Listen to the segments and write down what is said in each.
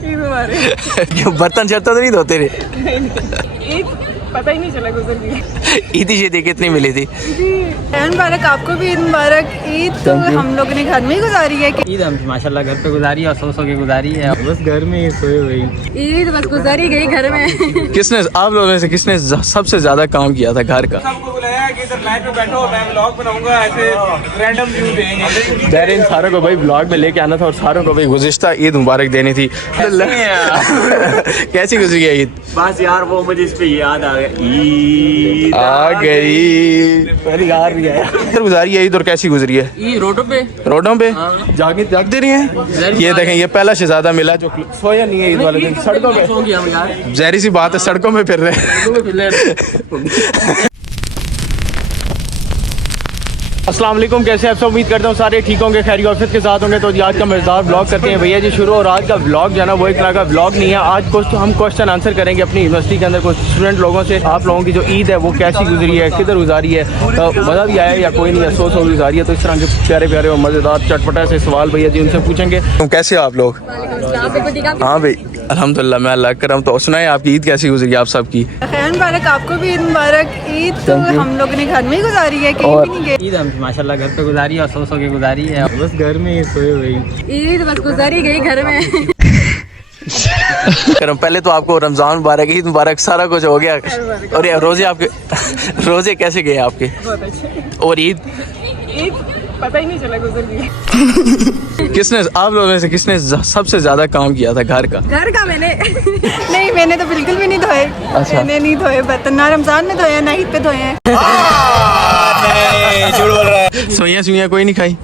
बर्तन शर्तन तो नहीं धोते रहे? ईद पता ही नहीं चला गुजर गई। ईदी शीदी कितनी मिली थी? ईद मुबारक, आपको भी ईद मुबारक। ईद तो हम लोगों ने घर में ही गुजारी है। ईद हम माशाल्लाह घर पे गुजारी है और सो के गुजारी है, बस घर में ही सोए हुई। ईद बस गुजारी गई घर में। किसने आप लोगों में से किसने सबसे ज्यादा काम किया था घर का? सबको बुलाया कि इधर लाइव पे बैठो, मैं व्लॉग बनाऊंगा, ऐसे रैंडम व्यू देंगे। बहरीन सारों को भाई ब्लॉग में लेके आना था और सारों को भाई गुज़िश्ता ईद मुबारक देनी थी। कैसी गुजरी है ईद? बस यार वो मुझे इस पे याद आ गया, ईद आ गई। पहली यार भी आया। इधर गुजारी है ईद और कैसी गुजरी है? ईद रोडों पे जागते रही हैं। ये देखें, ये पहला शहजादा मिला जो सोया नहीं है ईद वाले दिन, सड़कों पे। जहरी सी बात है, सड़कों में फिर रहे। अस्सलाम वालेकुम, कैसे आप सब? उम्मीद करता हूँ सारे ठीक होंगे, खैर ऑफिस के साथ होंगे। तो आज का मज़ेदार ब्लॉग करते हैं भैया जी शुरू। और आज का ब्लॉग जो है ना वो एक तरह का ब्लॉग नहीं है। आज कुछ हम क्वेश्चन आंसर करेंगे अपनी यूनिवर्सिटी के अंदर कुछ स्टूडेंट लोगों से। आप लोगों की जो ईद है वो कैसी गुजरी है, किधर गुजारी है, तो मज़ा भी आया या कोई नहीं है, सो गुजारी है। तो इस तरह के प्यारे प्यारे और मज़ेदार चटपटा से सवाल भैया जी उनसे पूछेंगे। कैसे हो आप लोग? हाँ भाई अल्हम्दुलिल्लाह, मैं अल्लाह करम। तो सुनाए आपकी ईद कैसी गुजरी आप सबकी? खैर मुबारक, आपको भी ईद मुबारक। ईद तो हम लोगों ने घर में ही गुजारी है, कहीं भी नहीं गए। ईद हम माशाल्लाह घर पे गुजारी है और सो के गुजारी है, बस घर में ही सोए हुई। ईद बस गुजारी गई घर में। पहले तो आपको रमज़ान मुबारक, ईद मुबारक, सारा कुछ हो गया। और ये रोजे आपके रोजे कैसे गए आपके? बहुत अच्छे। और ईद पता ही नहीं चला गुजर गई। किसने आप लोगों में से किसने सबसे ज्यादा काम किया था घर का? घर का मैंने नहीं, मैंने तो बिल्कुल भी नहीं धोए। अच्छा। मैंने नहीं धोए बर्तन, ना रमजान में धोए ना ईद पे धोए हैं। सोइयां सुइयां कोई नहीं खाई?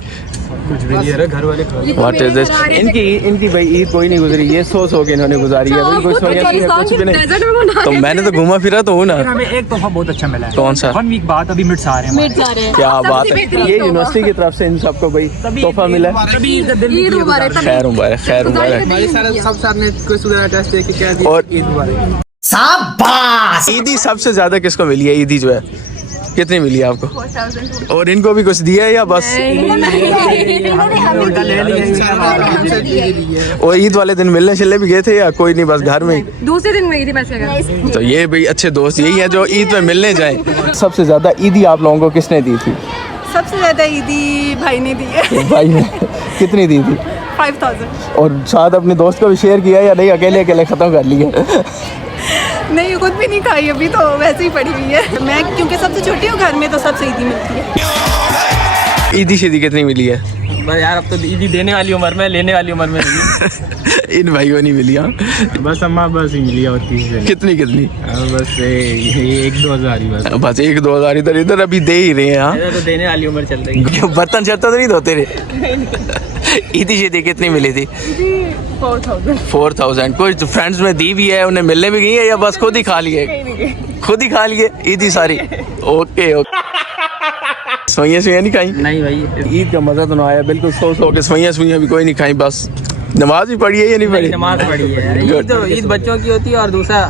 घर वाले What is this? इनकी भाई ईद कोई नहीं गुजरी, ये सो के इन्होंने गुजारी है। कोई सोइयां सुइयां कुछ भी नहीं। तो मैंने तो घूमा फिरा तो हूँ ना। हमें एक तोहफा बहुत अच्छा मिला है। कौन सा? 1 वीक बाद अभी मिट्स आ रहे हैं। क्या बात है, ये यूनिवर्सिटी की तरफ से इन सबको भाई तोहफा मिला है। ईद मुबारक। खैर मुबारक, खैर मुबारक। और शाबाश। ईदी सबसे ज्यादा किसको मिली है? ईदी जो है कितनी मिली है आपको? और इनको भी कुछ दिया है या बस? और ईद वाले दिन मिलने चले भी गए थे या कोई नहीं, बस घर में? दूसरे दिन में गई थी मैं। तो ये भाई अच्छे दोस्त यही है जो ईद में मिलने जाए। सबसे ज्यादा ईदी आप लोगों को किसने दी थी? सबसे ज्यादा ईदी भाई ने दी है। भाई ने कितनी दी थी? 5000। और साथ अपने दोस्त को भी शेयर किया या नहीं, अकेले अकेले खत्म कर लिए? नहीं, खुद भी नहीं खाई अभी, तो वैसे ही पड़ी हुई है। मैं क्योंकि सबसे छोटी हूँ घर में, तो सबसे ईदी मिलती है। ईदी शीदी कितनी मिली है? बस यार अब तो ईदी देने वाली उम्र में, लेने वाली उम्र में नहीं। इन भाइयों नहीं मिली? हाँ बस अम्मा बस ही मिली और 30 कितनी बस 1-2 हज़ार ही बस 1-2 हज़ार इधर इधर अभी दे ही रहे हैं। हाँ तो देने वाली उम्र चल रही है। बर्तन शर्तन तो नहीं धोते रहे? ईदी शीदी कितनी मिली थी? 4000। कोई फ्रेंड्स में दी भी है, उन्हें मिलने भी गई है या बस खुद ही खा लिए? खुद ही खा लिए ईदी सारी? Okay okay. सोइयां सुइयां नहीं खाई? नहीं भाई, ईद का मजा तो ना आया बिल्कुल। सो के सोइयां सुइयां भी कोई नहीं खाई, बस नमाज भी पढ़ी है या नहीं पढ़ी? नमाज पढ़ी है। ईद तो ईद बच्चों की होती है और दूसरा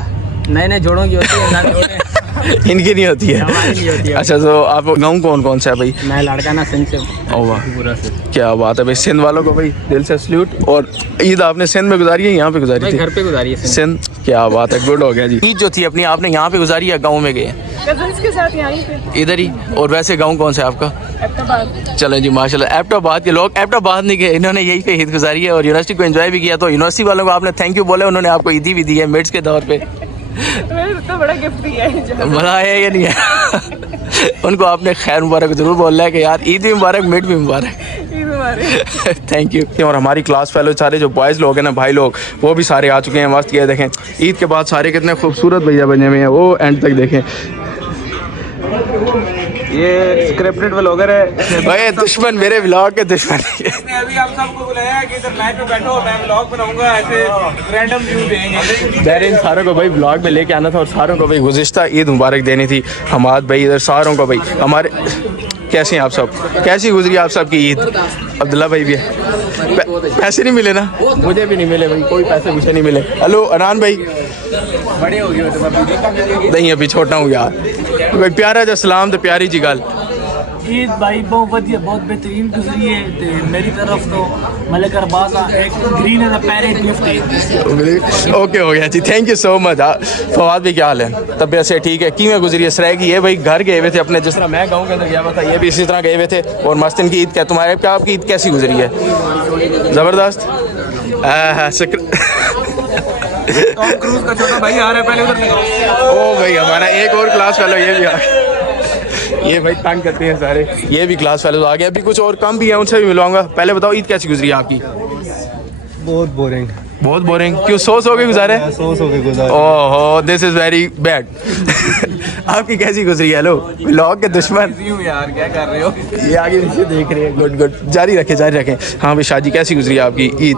नए नए जोड़ों की होती है। इनकी नहीं होती है? नहीं होती है। अच्छा, तो आप गाँव कौन सा है भाई? मैं लड़काना सिंध से। पूरा से। क्या बात है भाई, सिंध वालों को भाई दिल से सल्यूट। और ईद आपने सिंध में गुजारी है यहाँ पे गुजारी थी? घर पे गुजारी है सिंध। क्या बात है, गुड हो गया जी। ईद जो थी अपनी आपने यहाँ पे गुजारी है गाँव में गए? कज़न्स के साथ यहीं पे। इधर ही? और वैसे गाँव कौन सा है आपका? एबटाबाद। चलो जी माशाल्लाह, एबटाबाद के लोग एबटाबाद नहीं गए, इन्होंने यही पे ईद गुजारी है और यूनिवर्सिटी को एंजॉय भी किया। तो यूनिवर्सिटी वालों को आपने थैंक यू बोला, उन्होंने आपको ईदी भी दी है मिड्स के तौर पे। तो बड़ा गिफ्ट दिया है। मजा आया या नहीं है? उनको आपने खैर मुबारक जरूर बोलना है कि यार ईद भी मुबारक, मिड भी मुबारक। Thank you. और हमारी क्लास फेलो सारे जो बॉयज़ लोग हैं ना, भाई लोग, वो भी सारे आ चुके हैं। मस्त ये देखें, ईद के बाद सारे कितने खूबसूरत भैया बने हुए हैं, वो एंड तक देखें। ये स्क्रिप्टेड व्लॉगर है भाई, दुश्मन मेरे व्लॉग के दुश्मन। अभी आप सबको बुलाया कि इधर लाइव पे बैठो, मैं व्लॉग बनाऊंगा, ऐसे रैंडम व्यू देंगे। बहरीन सारों को भाई ब्लॉग में लेके आना था और सारों को भाई गुज़िश्ता ईद मुबारक देनी थी। हमाद भाई इधर सारों को भाई हमारे। कैसे हैं आप सब? कैसी गुजरी आप सब की ईद? अब्दुल्ला भाई भी है। पैसे नहीं मिले ना? मुझे भी नहीं मिले भाई, कोई पैसे मुझे नहीं मिले। हेलो अनान भाई, बड़े हो गए नहीं अभी छोटा हूँ यार। कोई प्यारा जो सलाम तो प्यारी जी गल ईद भाई बहुत बढ़िया बहुत बेहतरीन गुजरी है ते मेरी तरफ तो मलिक अरबाज एक ग्रीन है पैरे गिफ्ट है ओके हो गया जी, thank you so much. Fawad भी क्या हाल है? तबीयत से ठीक है? की में गुजरी है सराय की? ये भाई घर गए हुए थे अपने, जिस तरह मैं गाँव के अंदर गया हुआ था, ये भी इसी तरह गए हुए थे। और मस्त इनकी ईद क्या तुम्हारे क्या आपकी ईद कैसी गुजरी है? ज़बरदस्त। टॉम क्रूज का छोटा भाई आ रहा है, पहले उधर से ओ भाई हमारा एक और क्लास फेलो ये भी आ गया। ये भाई तंग करते हैं सारे, ये भी क्लास फेलो आ गए। अभी कुछ और कम भी है, उनसे भी मिलवाऊंगा। पहले बताओ ईद कैसी गुजरी है आपकी? बहुत बोरिंग। बहुत बोरिंग क्यों? सो के गुजारे? सो के गुजारे। ओहो दिस इज वेरी बैड। आपकी कैसी गुजरी है? लो व्लॉग के दुश्मन हूँ यार, क्या कर रहे हो? ये आगे पीछे देख रहे हैं। गुड गुड, जारी रखें जारी रखें। हाँ भाई शादी कैसी गुजरी है आपकी ईद?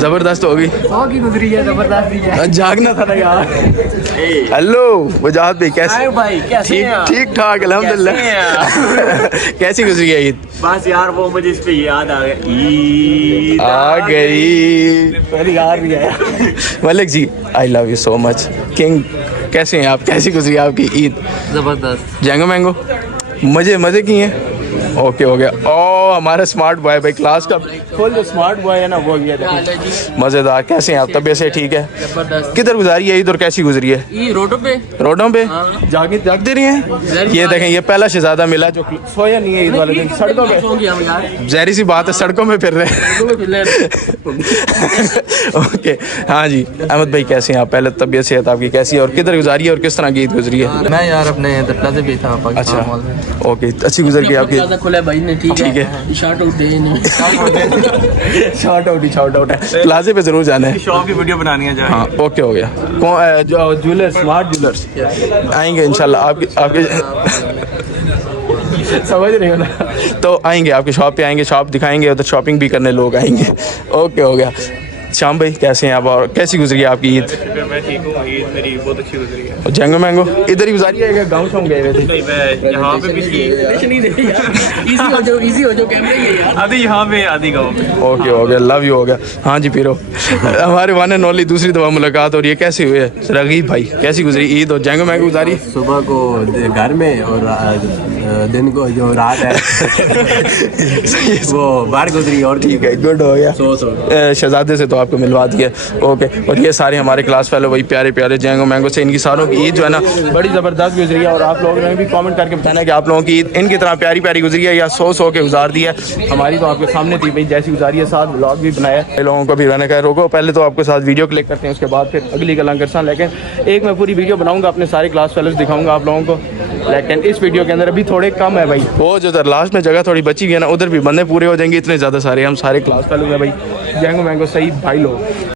जबरदस्त होगी। की गुजरी है जबरदस्त है। जागना था ना यार। हेलो वजाहत भाई कैसे? भाई कैसे ठीक ठीक ठाक अल्हम्दुलिल्लाह। कैसी गुजरी है ईद? बस यार वो मुझे इस पे याद आ गया आ गई पहली यार भी आया। Malik ji I love you so much. King कैसे हैं आप? कैसी गुजरी है आपकी ईद? जबरदस्त। जैंगो मैंगो मज़े किए हैं? ओके हो गया। ओ हमारा स्मार्ट बॉय भाई क्लास का फुल स्मार्ट बॉय है ना, वो गया देखिए। मज़ेदार। कैसे हैं आप? तबीयत से ठीक है? जबरदस्त। किधर गुजारी है ईद और कैसी गुजरी है? ये रोडों पे रोडों पे जागते रही हैं? ये देखें ये पहला शहजादा मिला जो सोया नहीं है ईद वाले दिन सड़कों पे। जहरी सी बात है, सड़कों में फिर रहे। ओके हाँ जी अहमद भाई कैसे हैं आप? पहले तबीयत सेहत आपकी कैसी है और किधर गुजारी है और किस तरह की ईद गुजरी है? मैं यार अपने प्लाजा पे था पाकिस्तान मॉल में। अच्छा ओके अच्छी गुजर गई आपकी? प्लाजा खुला भाई ने, ठीक ठीक है। है। शॉर्ट आउट दे इन्हें। शॉर्ट आउट है। प्लाजे पे जरूर जाना है। शॉप की वीडियो बनानी है जाए। हाँ ओके हो गया। कौन जो ज्वेलर्स स्मार्ट ज्वेलर्स आएंगे इंशाल्लाह आपके समझ रहे हो ना? तो आएंगे आपके शॉप पे, आएंगे शॉप दिखाएंगे, उधर शॉपिंग भी करने लोग आएंगे। ओके हो गया। शाम भाई कैसे हैं आप और कैसी गुजरी है आपकी ईद? मैं ठीक हूँ, ईद मेरी बहुत अच्छी गुजरी है। और जैंगो मैंगो इधर ही गुजारी है? गाँव शाम गए हुए थे? नहीं मैं यहाँ पे भी थी, इजी हो जाओ कैमरे ये यार। आधी यहाँ पे आधी गाँव में। ओके हो गया, लव यू हो गया। हाँ जी पीरो हमारे वन एंड ओनली दूसरी दफ़ा मुलाकात हो रही है। कैसे हुए रगीब भाई? कैसी गुजरी ईद और जैंगो मैंगो गुजारी? सुबह को घर में और दिन को जो रात है वो बाहर गुजरी। और ठीक है गुड हो गया। शहजादे से तो आपको मिलवा दिया। ओके और ये सारे हमारे क्लास फेलो वही प्यारे प्यारे जैंगो मैंगो से, इनकी सारों की ईद जो है ना बड़ी ज़बरदस्त गुजरी है। और आप लोगों ने भी कमेंट करके बताना कि आप लोगों की ईद इनकी तरह प्यारी प्यारी गुजरी है या सो के गुजार दी है। हमारी तो आपके सामने थी भाई जैसी गुजारी है, साथ व्लॉग भी बनाया है। लोगों को भी मैंने कहा रोको पहले तो आपके साथ वीडियो क्लिक करते हैं, उसके बाद फिर अगली गलंगरसा। लेकिन एक मैं पूरी वीडियो बनाऊँगा, अपने सारे क्लास फेलोज दिखाऊँगा आप लोगों को। लेकिन इस वीडियो के अंदर अभी थोड़े कम है भाई, वो जो लास्ट में जगह थोड़ी बची हुई है ना, उधर भी बंदे पूरे हो जाएंगे। इतने ज़्यादा सारे हम सारे क्लास फेलोज हैं भाई। जैंगो मैंगो सही भाई लोग।